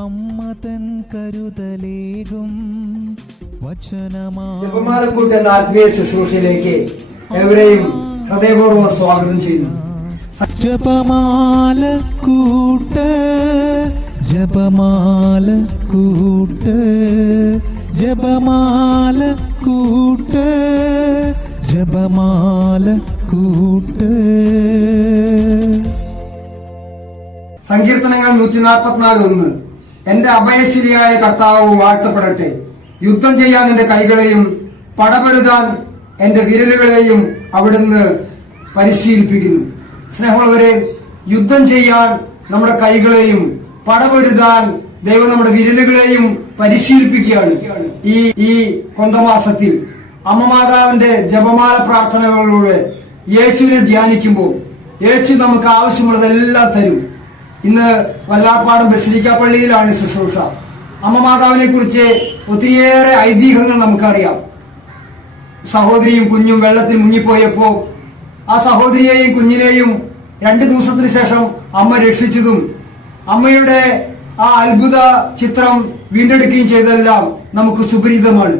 അമ്മ തൻ കരുതലേകും. വചനമാ ജപമാലക്കൂട്ട് എന്ന ആത്മീയ ശുശ്രൂഷയിലേക്ക് എവരെയും ഹൃദയപൂർവം സ്വാഗതം ചെയ്യുന്നു. ജപമാല കൂട്ട് ജപമാല കൂട്ട് ജപമാല കൂട്ട് ജപമാല കൂട്ട് സങ്കീർത്തനങ്ങൾ നൂറ്റി നാൽപ്പത്തിനാല് ഒന്ന് എന്റെ അഭയശിലിയായ കർത്താവ് വാഴ്ത്തപ്പെടട്ടെ. യുദ്ധം ചെയ്യാൻ എന്റെ കൈകളെയും പടപരുതാൻ എന്റെ വിരലുകളെയും അവിടുന്ന് പരിശീലിപ്പിക്കുന്നു. സ്നേഹമുള്ളവരെ യുദ്ധം ചെയ്യാൻ നമ്മുടെ കൈകളെയും പടപൊരുതാൻ ദൈവം നമ്മുടെ വിരലുകളെയും പരിശീലിപ്പിക്കുകയാണ് ഈ ഈ കൊന്തമാസത്തിൽ. അമ്മമാതാവിന്റെ ജപമാല പ്രാർത്ഥനകളിലൂടെ യേശുവിനെ ധ്യാനിക്കുമ്പോൾ യേശു നമുക്ക് ആവശ്യമുള്ളതെല്ലാം തരും. ഇന്ന് വല്ലാപ്പാടം ബസിലിക്ക പള്ളിയിലാണ് ശുശ്രൂഷ. അമ്മ മാതാവിനെ കുറിച്ച് ഒത്തിരിയേറെ ഐതിഹ്യങ്ങൾ നമുക്കറിയാം. സഹോദരിയും കുഞ്ഞും വെള്ളത്തിൽ മുങ്ങിപ്പോയപ്പോ ആ സഹോദരിയെയും കുഞ്ഞിനെയും രണ്ടു ദിവസത്തിന് ശേഷം അമ്മ രക്ഷിച്ചതും അമ്മയുടെ ആ അത്ഭുത ചിത്രം വീണ്ടെടുക്കുകയും ചെയ്തതെല്ലാം നമുക്ക് സുപരിതമാണ്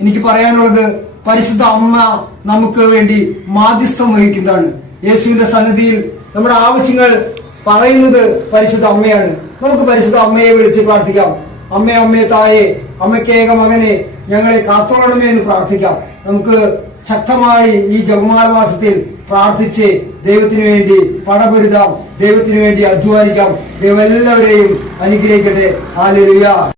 എനിക്ക് പറയാനുള്ളത് പരിശുദ്ധ അമ്മ നമുക്ക് വേണ്ടി മാധ്യസ്ഥം വഹിക്കുന്നതാണ്. യേശുവിന്റെ സന്നിധിയിൽ നമ്മുടെ ആവശ്യങ്ങൾ പറയുന്നത് പരിശുദ്ധ അമ്മയാണ്. നമുക്ക് പരിശുദ്ധ അമ്മയെ വിളിച്ച് പ്രാർത്ഥിക്കാം. അമ്മ അമ്മയെ തായെ അമ്മയ്ക്കേക മകനെ ഞങ്ങളെ കാത്തോളണമേ എന്ന് പ്രാർത്ഥിക്കാം. നമുക്ക് ശക്തമായി ഈ ജപമാല പ്രാർത്ഥിച്ച് ദൈവത്തിന് വേണ്ടി പടപൊരുതാം. ദൈവത്തിന് വേണ്ടി അധ്വാനിക്കാം. ദൈവം എല്ലാവരെയും അനുഗ്രഹിക്കട്ടെ. ആലുയ